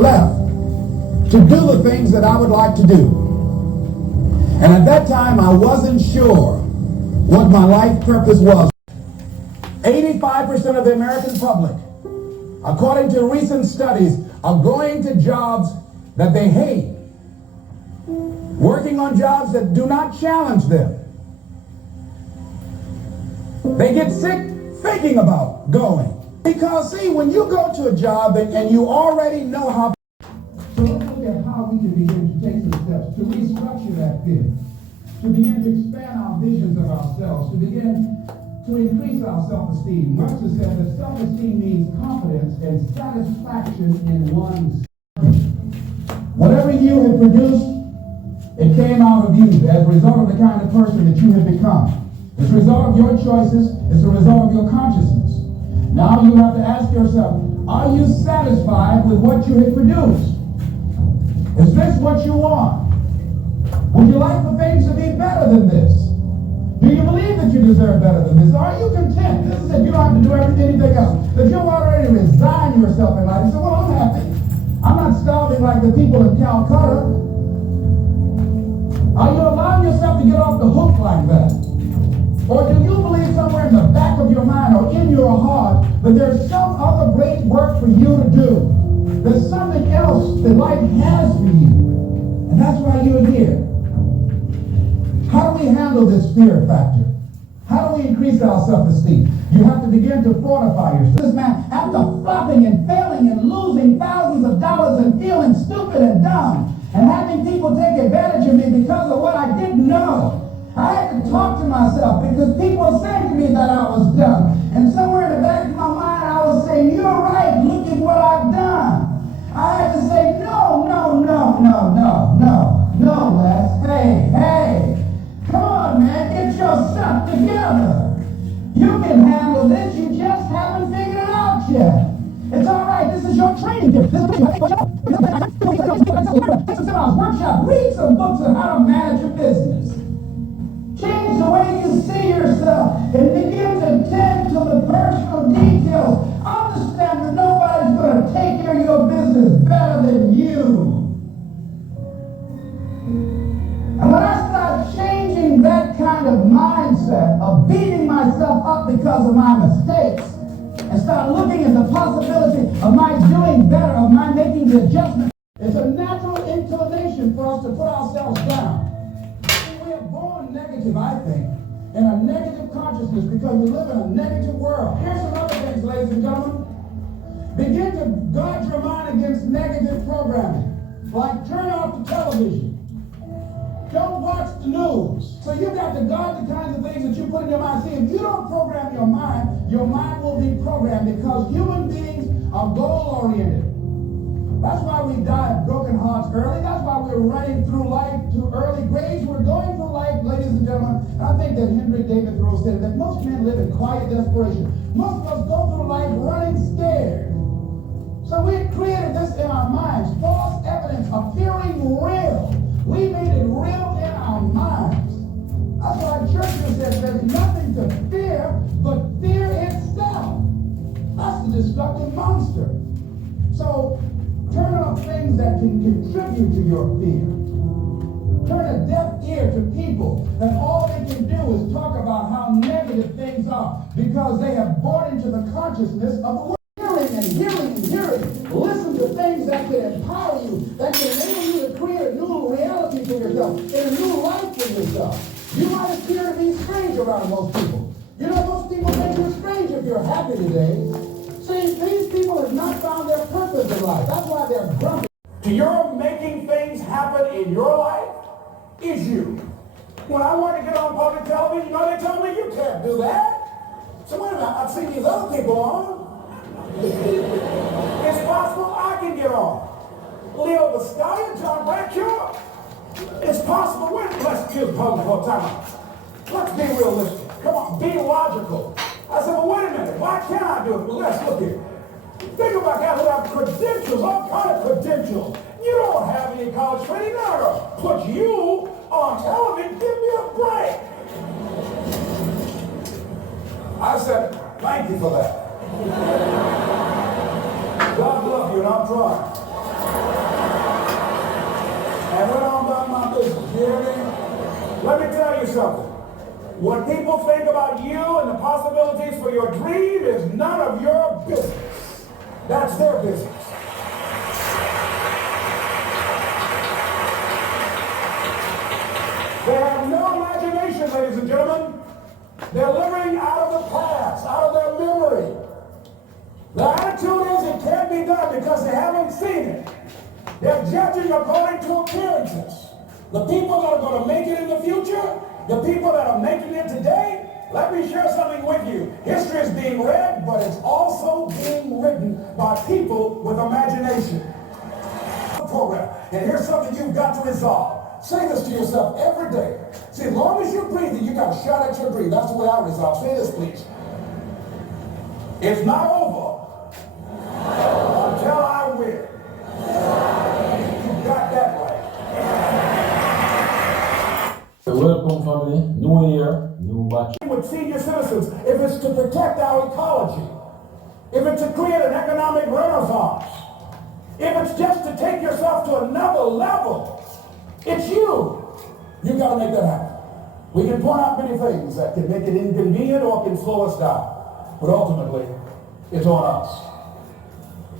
left to do the things that I would like to do. And at that time, I wasn't sure what my life purpose was. 85% of the American public, according to recent studies, are going to jobs that they hate, working on jobs that do not challenge them. They get sick thinking about going. Because, see, when you go to a job and you already know how... So let's look at how we can begin to take some steps to restructure that fear, to begin to expand our visions of ourselves, to begin to increase our self-esteem. Webster said that self-esteem means confidence and satisfaction in one's... Whatever you have produced, it came out of you as a result of the kind of person that you have become. It's a result of your choices. It's a result of your consciousness. Now you have to ask yourself, are you satisfied with what you have produced? Is this what you want? Would you like for things to be better than this? Do you believe that you deserve better than this? Are you content? This is if you don't have to do anything else. That you've already resigned yourself in life and say, well, I'm happy. I'm not starving like the people in Calcutta. Are you allowing yourself to get off the hook like that? Or do you believe somewhere in the back of your mind or in your heart that there's some other great work for you to do? There's something else that life has for you. And that's why you're here. How do we handle this fear factor? How do we increase our self-esteem? You have to begin to fortify yourself. This man, after flopping and failing and losing thousands of dollars and feeling stupid and dumb and having people take advantage of me because of what I didn't know, I had to talk to myself because people said to me that I was dumb. And somewhere in the back of my mind, I was saying, you're right, look at what I've done. I had to say, no, Les. Hey, come on, man, get yourself together. You can handle this, you just haven't figured it out yet. It's all right, this is your training. Take some seminars, workshop, read some books on how to manage your business. Change the way you see yourself and begin to tend to the personal details. Understand that nobody's going to take care of your business better than you. And when I start changing that kind of mindset of beating myself up because of my mistakes and start looking at the possibility of my doing better, of my making the adjustment, it's a natural inclination for us to put ourselves down. Born negative, I think, in a negative consciousness because we live in a negative world. Here's some other things, ladies and gentlemen. Begin to guard your mind against negative programming. Like turn off the television. Don't watch the news. So you've got to guard the kinds of things that you put in your mind. See, if you don't program your mind will be programmed because human beings are goal-oriented. That's why we die of broken hearts early. That's why we're running through life to early graves. We're going through life, ladies and gentlemen. And I think that Henry David Thoreau said that most men live in quiet desperation. Most of us go through life running scared. So we created this in our minds, false evidence appearing real. We made it real in our minds. That's why Churchill says there's nothing to fear but fear itself. That's the destructive monster. So turn off things that can contribute to your fear. Turn a deaf ear to people that all they can do is talk about how negative things are because they have bought into the consciousness of the world. Hearing. Listen to things that can empower you, that can enable you to create a new reality for yourself, and a new life for yourself. You might appear to be strange around most people. You know, most people think you're strange if you're happy today. See, these people have not found their purpose in life. That's why they're grumpy. You're making things happen in your life is you. When I want to get on public television, you know, they tell me you can't do that. So wait a minute, I've seen these other people on. It's possible I can get on. Leo Biscaya, John Bradshaw. It's possible. Let's choose public for a time. Let's be realistic. Come on, be logical. I said, well, wait a minute. Why can't I do it? Well, let's look here. Think about guys who have credentials, all kind of credentials. You don't have any college training. They're going to put you on television. Give me a break. I said, thank you for that. God love you, and I'm trying. You hear me? Let me tell you something. What people think about you and the possibilities for your dream is none of your business. That's their business. They have no imagination, ladies and gentlemen. They're living out of the past, out of their memory. The attitude is it can't be done because they haven't seen it. They're judging according to appearances. The people that are going to make it in the future, the people that are making it today, let me share something with you. History is being read, but it's also being written by people with imagination. Program. And here's something you've got to resolve. Say this to yourself every day. See, as long as you're breathing, you got a shot at your dream. That's the way I resolve. Say this, please. It's not over until I win. You got that right. Welcome, family. New year, new batch. With senior citizens, if it's to protect our ecology, if it's to create an economic renaissance, if it's just to take yourself to another level, it's you. You got to make that happen. We can point out many things that can make it inconvenient or can slow us down, but ultimately, it's on us.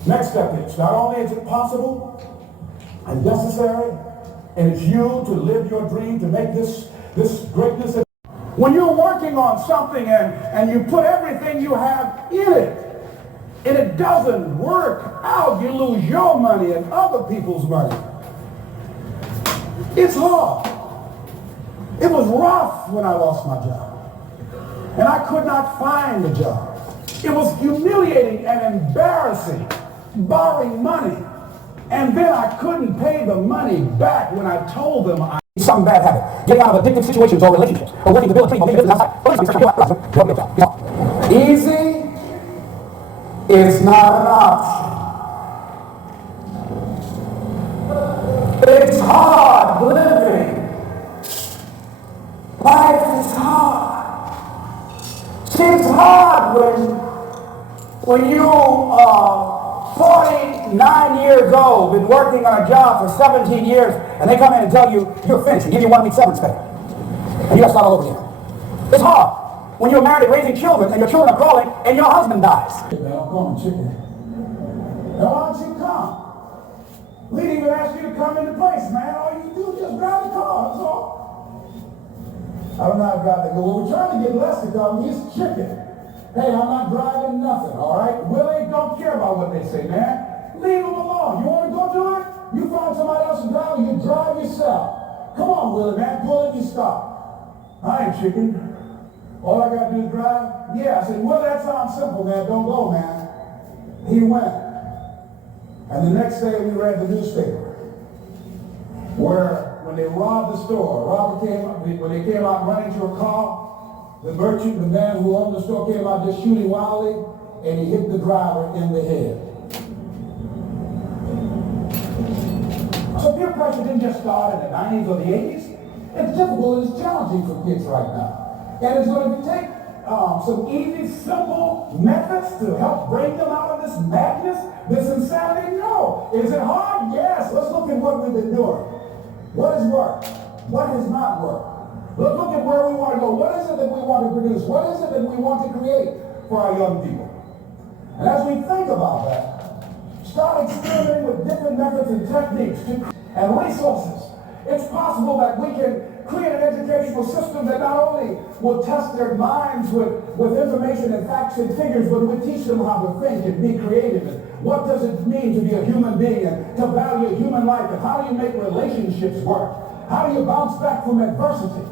Next step is, not only is it possible and necessary, and it's you to live your dream, to make this greatness. When you're working on something and you put everything you have in it, and it doesn't work out, you lose your money and other people's money. It's hard. It was rough when I lost my job. And I could not find a job. It was humiliating and embarrassing, borrowing money. And then I couldn't pay the money back when I told them I... Some bad habit. Getting out of addictive situations or relationships. Or working to build a team or maybe business outside. Easy is not an option. It's hard living. Life is hard. See, it's hard when you are 49 years old, been working on a job for 17 years, and they come in and tell you you're finished and give you 1 week severance pay. And you got to start all over again. It's hard when you're married raising children and your children are calling and your husband dies. Hey man, I'm coming, chicken. Now why don't you come? We didn't even ask you to come into place, man. All you do is just drive the car, that's all. I don't know how to drive the car. Well, we're trying to get Les to come. He's chicken. Hey, I'm not driving nothing, all right? Willie, don't care about what they say, man. Leave them alone. You want to go do it? You find somebody else to drive, you drive yourself. Come on, Willie, man. Pull it, you stop. I ain't chicken. All I got to do is drive? Yeah. I said, well, that sounds simple, man. Don't go, man. He went. And the next day we read the newspaper where when they robbed the store, when they came out running to a car, the merchant, the man who owned the store, came out just shooting wildly, and he hit the driver in the head. So peer pressure didn't just start in the 90s or the 80s. It's difficult, it's challenging for kids right now. And it's going to take some easy, simple methods to help bring them out of this madness, this insanity. No. Is it hard? Yes. Let's look at what we've been doing. What has worked? What has not worked? Let's look at where we want to go. What is it that we want to produce? What is it that we want to create for our young people? And as we think about that, start experimenting with different methods and techniques and resources. It's possible that we can create an educational system that not only will test their minds with information and facts and figures, but will teach them how to think and be creative. And what does it mean to be a human being and to value human life? And how do you make relationships work? How do you bounce back from adversity?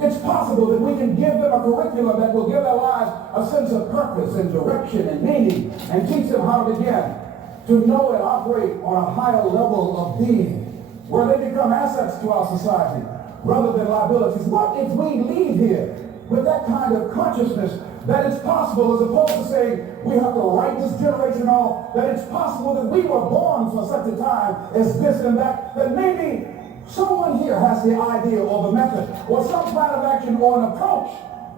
It's possible that we can give them a curriculum that will give their lives a sense of purpose and direction and meaning and teach them how to begin to know and operate on a higher level of being where they become assets to our society rather than liabilities. What if we leave here with that kind of consciousness that it's possible, as opposed to saying we have to write this generation off, that it's possible that we were born for such a time as this and that maybe someone here has the idea or the method or some plan of action or an approach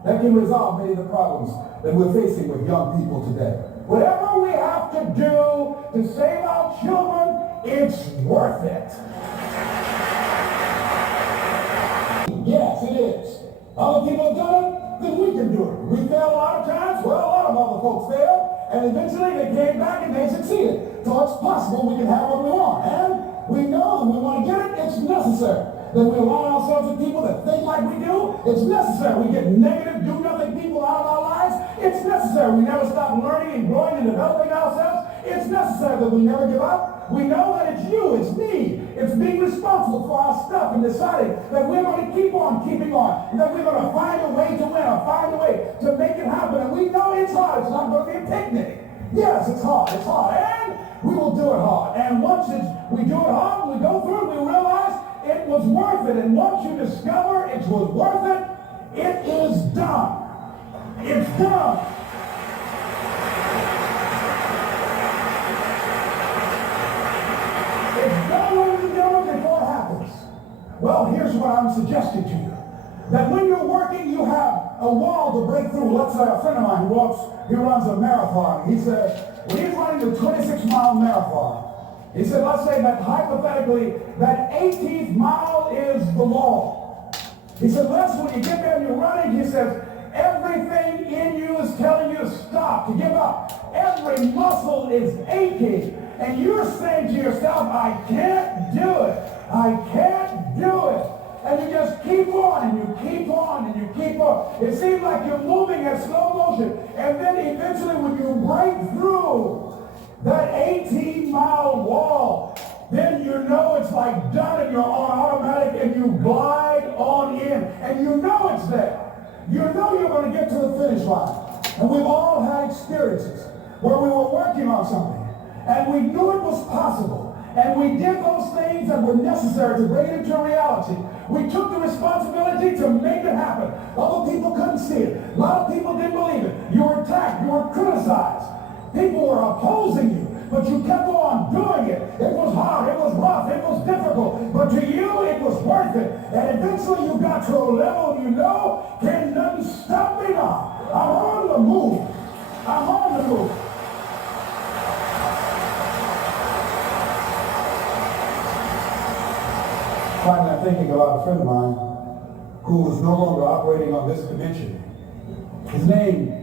that can resolve many of the problems that we're facing with young people today. Whatever we have to do to save our children, it's worth it. Other people have done it, then we can do it. We fail a lot of times, well, a lot of other folks fail, and eventually they came back and they succeeded. So it's possible we can have what we want. And we know that we want to get it, it's necessary. That we align ourselves with people that think like we do, it's necessary. We get negative, do-nothing people out of our lives, it's necessary. We never stop learning and growing and developing ourselves, it's necessary that we never give up. We know that it's you, it's me, it's being responsible for our stuff and deciding that we're going to keep on keeping on, and that we're going to find a way to win or find a way to make it happen. And we know it's hard, it's not going to be a picnic. Yes, it's hard, and we will do it hard. And once we do it hard, we go through it, we realize it was worth it. And once you discover it was worth it, it is done. It's done. It's done, ladies and gentlemen, before it happens. Well, here's what I'm suggesting to you. That when you're working, you have a wall to break through. Let's say a friend of mine who runs a marathon. He said, when he's running the 26-mile marathon, he said, let's say that hypothetically, that 18th mile is the wall. He said, Les, when you get there and you're running, he says, everything in you is telling you to stop, to give up. Every muscle is aching. And you're saying to yourself, I can't do it. I can't do it. And you just keep on, and you keep on, and you keep on. It seems like you're moving at slow motion. And then eventually when you break through that 18-mile wall, then you know it's like done and you're on automatic and you glide on in. And you know it's there. You know you're going to get to the finish line. And we've all had experiences where we were working on something and we knew it was possible. And we did those things that were necessary to bring it into reality. We took the responsibility to make it happen. Other people couldn't see it. A lot of people didn't believe it. You were attacked. You were criticized. People were opposing you. But you kept on doing it. It was hard. It was rough. It was difficult. But to you, it was worth it. And eventually you got to a level you know, can nothing stop me now. I'm on the move. I'm on the move. Finally, I'm thinking about a friend of mine who is no longer operating on this dimension. His name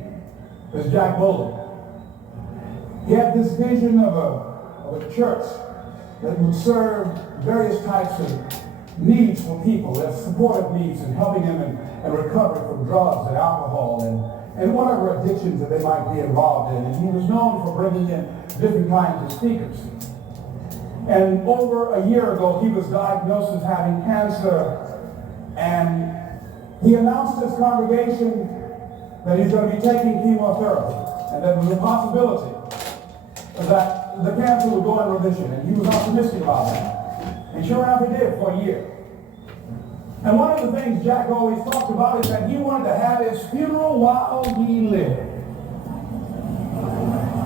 is Jack Bowler. He had this vision of a church that would serve various types of needs for people, that supportive needs and helping them in recovery from drugs and alcohol and whatever addictions that they might be involved in. And he was known for bringing in different kinds of speakers. And over a year ago, he was diagnosed as having cancer, and he announced to his congregation that he's going to be taking chemotherapy, and that there was a possibility that the cancer would go in remission, and he was optimistic about that. And sure enough, it did for a year. And one of the things Jack always talked about is that he wanted to have his funeral while he lived.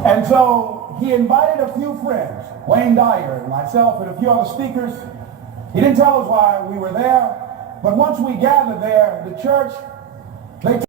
And so he invited a few friends, Wayne Dyer and myself and a few other speakers. He didn't tell us why we were there, but once we gathered there, the church, they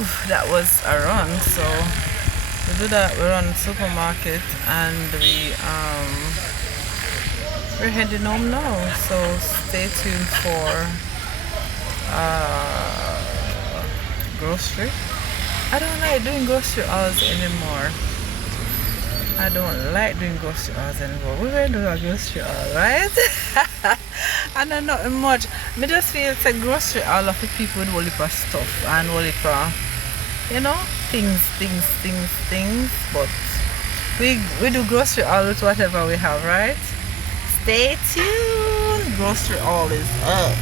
Whew, that was a run. So we do that. We run supermarket and we're heading home now. So stay tuned for grocery. I don't like doing grocery hours anymore. I don't like doing grocery hours anymore. We were doing a grocery hour, right? I don't know much. I just feel it's a grocery hour for people with whole heap of stuff and whole heap of, things. But we do grocery all with whatever we have, right? Stay tuned. Grocery all is up.